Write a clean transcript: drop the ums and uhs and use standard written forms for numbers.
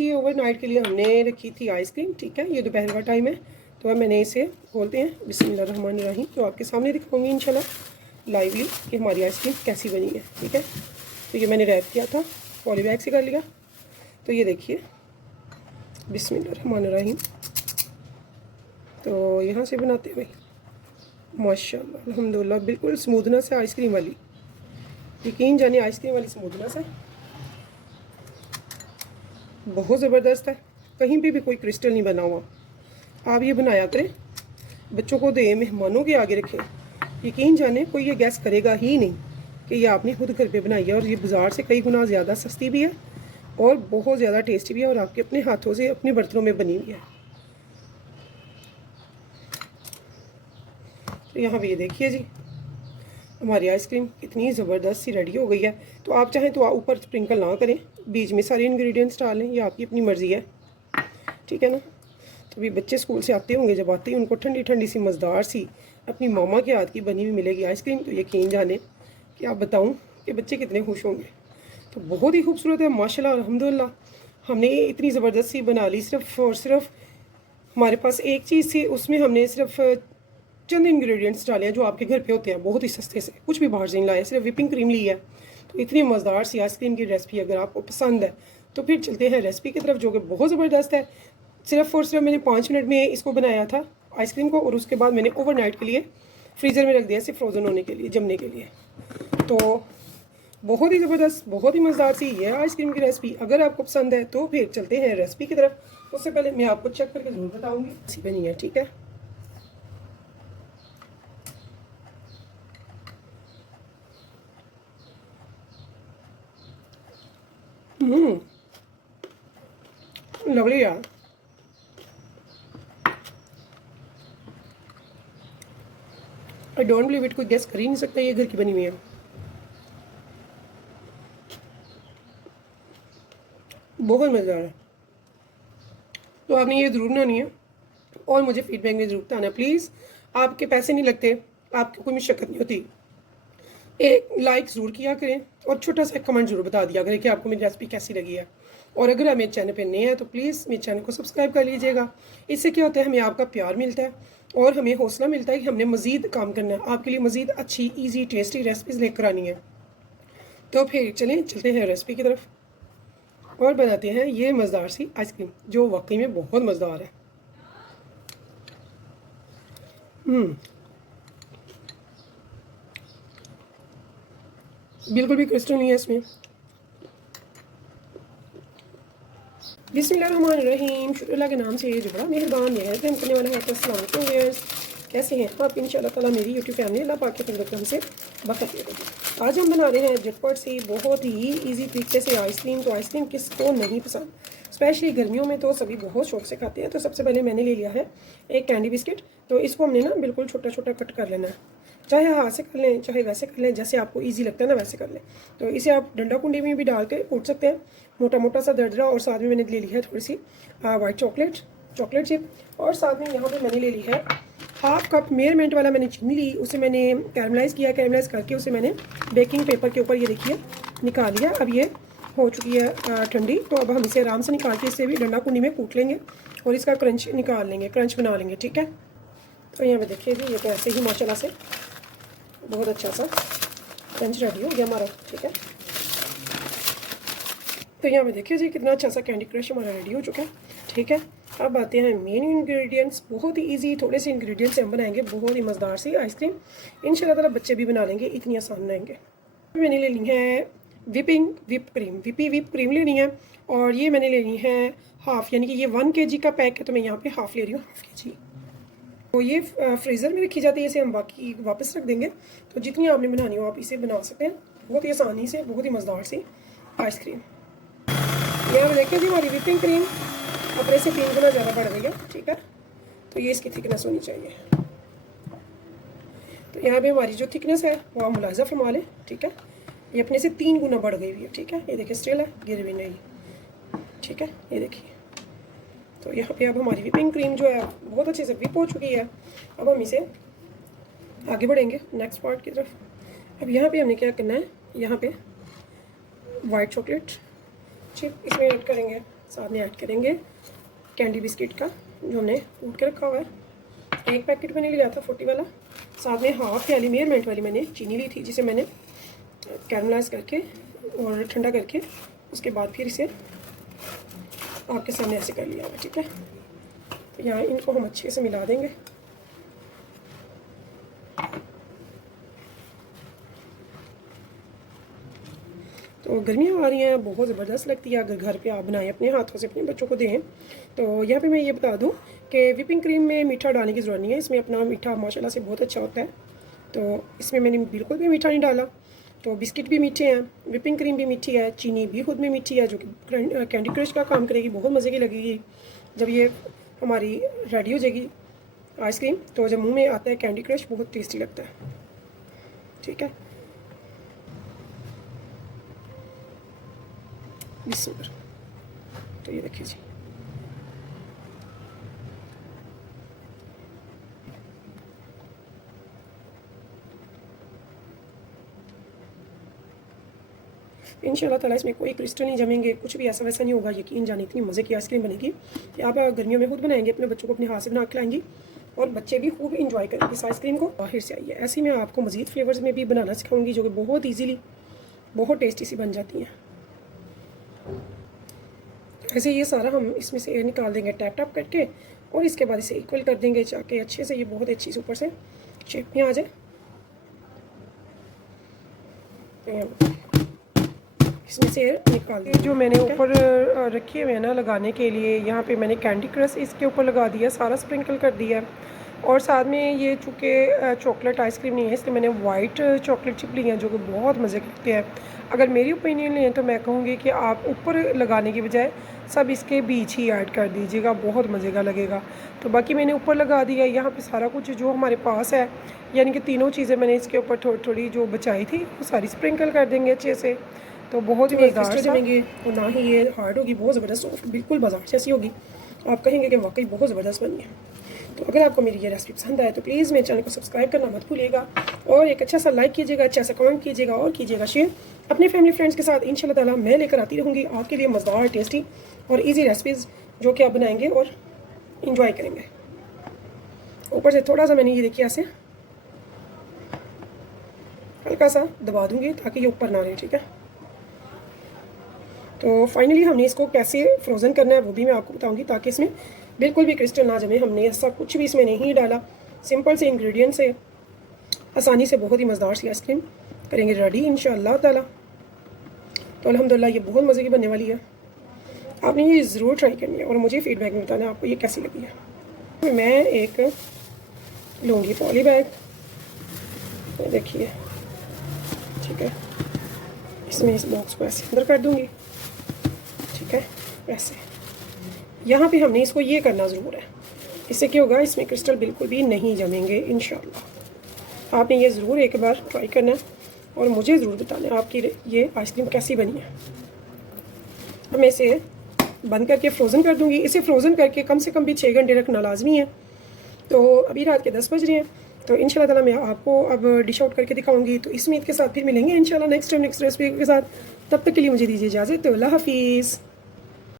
जी overnight के लिए हमने रखी थी आइसक्रीम, ठीक है। ये दोपहर का टाइम है, तो अब मैंने इसे खोलते हैं। बिस्मिल्लाहिर्रहमानिर्रहीम। तो आपके सामने दिखाऊंगी इंशाल्लाह लाइवली कि हमारी आइसक्रीम कैसी बनी है, ठीक है। तो ये मैंने रैप किया था, पॉली बैग से कर लिया। तो ये देखिए, बिस्मिल्लाहिर्रहमानिर्रहीम। तो यहाँ से बनाते हुए माशाल्लाह अल्हम्दुलिल्लाह बिल्कुल स्मूथनेस है आइसक्रीम वाली, यकीन जानिए आइसक्रीम वाली स्मूथनेस है, बहुत ज़बरदस्त है। कहीं भी कोई क्रिस्टल नहीं बना हुआ। आप ये बनाया करें, बच्चों को दें, मेहमानों के आगे रखें, यकीन जाने कोई ये गैस करेगा ही नहीं कि ये आपने खुद घर पे बनाई है। और ये बाज़ार से कई गुना ज़्यादा सस्ती भी है और बहुत ज़्यादा टेस्टी भी है, और आपके अपने हाथों से अपने बर्तनों में बनी हुई है। तो यहाँ पे ये देखिए जी, हमारी आइसक्रीम कितनी ज़बरदस्त सी रेडी हो गई है। तो आप चाहें तो ऊपर स्प्रिंकल ना करें, बीच में सारे इंग्रेडिएंट्स डालें, ये आपकी अपनी मर्ज़ी है, ठीक है ना। तो अभी बच्चे स्कूल से आते होंगे, जब आते ही उनको ठंडी ठंडी सी मज़ेदार सी अपनी मामा के हाथ की बनी हुई मिलेगी आइसक्रीम, तो यकीन जाने कि आप बताऊं कि बच्चे कितने खुश होंगे। तो बहुत ही खूबसूरत है माशाल्लाह अल्हम्दुलिल्लाह। हमने इतनी ज़बरदस्त सी बना ली, सिर्फ और सिर्फ हमारे पास एक चीज़ थी, उसमें हमने सिर्फ चंद इंग्रेडिएंट्स डाले हैं जो आपके घर पे होते हैं, बहुत ही सस्ते से, कुछ भी बाहर से नहीं लाया, सिर्फ व्हिपिंग क्रीम ली है। तो इतनी मज़ेदार सी आइसक्रीम की रेसिपी अगर आपको पसंद है तो फिर चलते हैं रेसिपी की तरफ, जो कि बहुत ज़बरदस्त है। सिर्फ और सिर्फ मैंने 5 मिनट में इसको बनाया था आइसक्रीम को, और उसके बाद मैंने ओवरनाइट के लिए फ्रीज़र में रख दिया, सिर्फ फ्रोज़न होने के लिए, जमने के लिए। तो बहुत ही ज़बरदस्त, बहुत ही मज़ेदार सी ये आइसक्रीम की रेसिपी। अगर आपको पसंद है तो फिर चलते हैं रेसिपी की तरफ। उससे पहले मैं आपको चेक करके ज़रूर बताऊँगी कैसी बनी है, ठीक है। लवली यार, आई डोंट बिलीव इट, कोई गेस कर ही नहीं सकता ये घर की बनी हुई है। बहुत मज़ेदार है। तो आपने ये ज़रूर बनानी है और मुझे फीडबैक में ज़रूर बताना प्लीज़। आपके पैसे नहीं लगते, आपकी कोई मशक्क़त नहीं होती। एक लाइक ज़रूर किया करें और छोटा सा कमेंट ज़रूर बता दिया करें कि आपको मेरी रेसिपी कैसी लगी है। और अगर आप मेरे चैनल पे नए हैं तो प्लीज़ मेरे चैनल को सब्सक्राइब कर लीजिएगा। इससे क्या होता है, हमें आपका प्यार मिलता है और हमें हौसला मिलता है कि हमने मज़ीद काम करना है, आपके लिए मज़ीद अच्छी ईजी टेस्टी रेसिपीज़ लेकर आनी है। तो फिर चलें, चलते हैं रेसिपी की तरफ और बनाते हैं ये मज़ेदार सी आइसक्रीम, जो वाकई में बहुत मज़ेदार है। बिल्कुल भी क्रिस्टल नहीं है इसमें। बिस्मिल्लाहिर्रहमानिर्रहीम। शुक्र अल्लाह के नाम से जो बड़ा मेहरबान है, प्रेम करने वाला है। अस्सलाम वालेकुम व्यूअर्स, कैसे हैं आप? इंशाअल्लाह ताला मेरी यूट्यूब फैमिली अल्लाह पाक के फजल से बरकत देगी। आज हम बना रहे हैं झटपट सी, बहुत ही इजी तरीके से आइसक्रीम। तो आइसक्रीम किसको नहीं पसंद, स्पेशली गर्मियों में तो सभी बहुत शौक से खाते हैं। तो सबसे पहले मैंने ले लिया है एक कैंडी बिस्किट। तो इसको हमने ना बिल्कुल छोटा छोटा कट कर लेना है, चाहे हाथ से कर लें चाहे वैसे कर लें, जैसे आपको इजी लगता है ना वैसे कर लें। तो इसे आप डंडा कुंडी में भी डाल के कूट सकते हैं, मोटा मोटा सा दरदरा। और साथ में मैंने ले ली है थोड़ी सी वाइट चॉकलेट चिप, और साथ में यहाँ पे मैंने ले ली है हाफ कप मेयरमेंट वाला मैंने चीनी ली, उसे मैंने कैरमलाइज़ किया, कैरमलाइज़ करके उसे मैंने बेकिंग पेपर के ऊपर ये देखिए निकाल लिया। अब ये हो चुकी है ठंडी। तो अब हम इसे आराम से निकाल के इसे भी डंडा कुंडी में कूट लेंगे और इसका क्रंच निकाल लेंगे, क्रंच बना लेंगे, ठीक है। तो यहाँ पे देखिए जी, ये तो ऐसे ही माशाल्लाह से बहुत अच्छा सा क्रंच रेडी हो गया हमारा, ठीक है। तो यहाँ पे देखिए जी, कितना अच्छा सा कैंडी क्रश हमारा रेडी हो चुका है, ठीक है। अब आते हैं मेन इंग्रेडिएंट्स। बहुत ही इजी, थोड़े से इंग्रेडिएंट्स से हम बनाएंगे बहुत ही मज़ेदार सी आइसक्रीम। इंशाल्लाह ताला बच्चे भी बना लेंगे, इतनी आसान बनाएंगे। मैंने ले ली है विप क्रीम लेनी है, और ये मैंने लेनी है हाफ़, यानी कि ये 1 kg का पैक है, तो मैं यहाँ पे हाफ़ ले रही हूँ, हाफ़ kg। तो ये फ्रीज़र में रखी जाती है, इसे हम बाकी वापस रख देंगे। तो जितनी आपने बनानी हो आप इसे बना सकते हैं बहुत ही आसानी से, बहुत ही मज़ेदार सी आइसक्रीम। यहाँ देखिए जी, हमारी व्हिपिंग क्रीम अपने से 3 गुना ज़्यादा बढ़ गई है, ठीक है। तो ये इसकी थिकनेस होनी चाहिए। तो यहाँ पे हमारी जो थिकनेस है वो आप मुलाज़ा फरमा लें, ठीक है। ये अपने से 3 गुना बढ़ गई हुई है, ठीक है। ये देखिए स्टिल है, गिर भी नहीं, ठीक है। ये देखिए, तो यहाँ पे अब हमारी व्हिपिंग क्रीम जो है बहुत अच्छे से व्हिप हो चुकी है। अब हम इसे आगे बढ़ेंगे नेक्स्ट पार्ट की तरफ। अब यहाँ पे हमने क्या करना है, यहाँ पे वाइट चॉकलेट चिप इसमें ऐड करेंगे, साथ में ऐड करेंगे कैंडी बिस्किट का जो हमने कूट के रखा हुआ है। एक पैकेट मैंने लिया था 40 वाला। साथ में हाफ प्याली मेयरमेंट वाली मैंने चीनी ली थी, जिसे मैंने कैरमलाइज करके और ठंडा करके उसके बाद फिर इसे आपके सामने ऐसे कर लिया हुआ। ठीक है, तो यहाँ इनको हम अच्छे से मिला देंगे। तो गर्मियाँ आ रही हैं, बहुत ज़बरदस्त लगती है अगर घर पे आप बनाएं, अपने हाथों से अपने बच्चों को दें। तो यहाँ पे मैं ये बता दूँ कि विपिंग क्रीम में मीठा डालने की ज़रूरत नहीं है, इसमें अपना मीठा माशाल्लाह से बहुत अच्छा होता है। तो इसमें मैंने बिल्कुल भी मीठा नहीं डाला। तो बिस्किट भी मीठे हैं, विपिंग क्रीम भी मीठी है, चीनी भी खुद में मीठी है, जो कि कैंडी क्रश का काम करेगी, बहुत मज़े की लगेगी। जब ये हमारी रेडी हो जाएगी आइसक्रीम, तो जब मुँह में आता है कैंडी क्रश बहुत टेस्टी लगता है। ठीक है, बिस्मिल्लाह। तो ये देखिए जी, इंशाल्लाह ताला इसमें कोई क्रिस्टल नहीं जमेंगे, कुछ भी ऐसा वैसा नहीं होगा। यकीन जाने इतनी मज़े की आइसक्रीम बनेगी कि आप गर्मियों में खुद बनाएंगे, अपने बच्चों को अपने हाथ से बना के खिलाएंगी और बच्चे भी खूब इंजॉय करेंगे इस आइसक्रीम को। बाहर से आइए, ऐसे मैं आपको मज़ीद फ्लेवर्स में भी बनाना सिखाऊंगी, जो कि बहुत ईजीली बहुत टेस्टी सी बन जाती हैं। ऐसे ये सारा हम इसमें से निकाल देंगे टैप टैप करके, और इसके बाद इसे इक्वल कर देंगे ताकि अच्छे से ये बहुत अच्छी से ऊपर से शेप में आ जाए। इसमें से निकाल दिया। जो मैंने ऊपर रखे हुए हैं ना लगाने के लिए, यहाँ पे मैंने कैंडी क्रश इसके ऊपर लगा दिया, सारा स्प्रिंकल कर दिया। और साथ में ये चूँकि चॉकलेट आइसक्रीम नहीं है, इसलिए मैंने वाइट चॉकलेट चिप ली है, जो कि बहुत मज़े करते हैं। अगर मेरी ओपिनियन लें तो मैं कहूँगी कि आप ऊपर लगाने की बजाय सब इसके बीच ही ऐड कर दीजिएगा, बहुत मज़े का लगेगा। तो बाकी मैंने ऊपर लगा दिया। यहाँ पे सारा कुछ जो हमारे पास है, यानी कि तीनों चीज़ें मैंने इसके ऊपर थोड़ी थोड़ी जो बचाई थी वो सारी स्प्रिंकल कर देंगे अच्छे से। तो बहुत ही मज़ेदार बनेंगे, और ना ही ये हार्ड होगी, बहुत ज़बरदस्त सॉफ्ट, बिल्कुल बाजार जैसी होगी। आप कहेंगे कि वाकई बहुत ज़बरदस्त बनी है। तो अगर आपको मेरी ये रेसिपी पसंद आए तो प्लीज़ मेरे चैनल को सब्सक्राइब करना मत भूलिएगा, और एक अच्छा सा लाइक कीजिएगा, अच्छा सा कमेंट कीजिएगा, और कीजिएगा शेयर अपने फैमिली फ्रेंड्स के साथ। इंशाल्लाह ताला मैं लेकर आती रहूँगी आपके लिए मज़ेदार, टेस्टी और ईजी रेसिपीज़, जो कि आप बनाएंगे और इंजॉय करेंगे। ऊपर से थोड़ा सा मैंने ये देखिए ऐसे हल्का सा दबा दूँगी ताकि ये ऊपर ना रहे। ठीक है, तो फाइनली हमने इसको कैसे फ्रोज़न करना है वो भी मैं आपको बताऊंगी, ताकि इसमें बिल्कुल भी क्रिस्टल ना जमे। हमने ऐसा कुछ भी इसमें नहीं डाला, सिंपल से इंग्रेडिएंट से आसानी से बहुत ही मज़ेदार सी आइसक्रीम करेंगे रेडी इंशाअल्लाह ताला। तो अल्हम्दुलिल्लाह ये बहुत मज़े की बनने वाली है। आपने ये ज़रूर ट्राई करनी है और मुझे फ़ीडबैक में बताना आपको ये कैसी लगी है। मैं एक लूँगी पॉली बैग, देखिए, ठीक है, इसमें इस बॉक्स को ऐसे अंदर कर दूँगी। ठीक है, ऐसे यहाँ पे हमने इसको ये करना ज़रूर है, इससे क्या होगा, इसमें क्रिस्टल बिल्कुल भी नहीं जमेंगे इंशाल्लाह। आपने ये ज़रूर एक बार ट्राई करना है और मुझे ज़रूर बताना है आपकी ये आइसक्रीम कैसी बनी है। अब मैं इसे बंद करके फ्रोज़न कर दूँगी। इसे फ्रोज़न करके कम से कम भी 6 घंटे रखना लाजमी है। तो अभी रात के 10 बज रहे हैं, तो इंशाल्लाह ताला मैं आपको अब डिश आउट करके दिखाऊंगी। तो इस उम्मीद के साथ फिर मिलेंगे इंशाल्लाह नेक्स्ट टाइम नेक्स्ट रेसिपी के साथ। तब तक के लिए मुझे दीजिए इजाज़त। तो अल्लाह हाफिज़।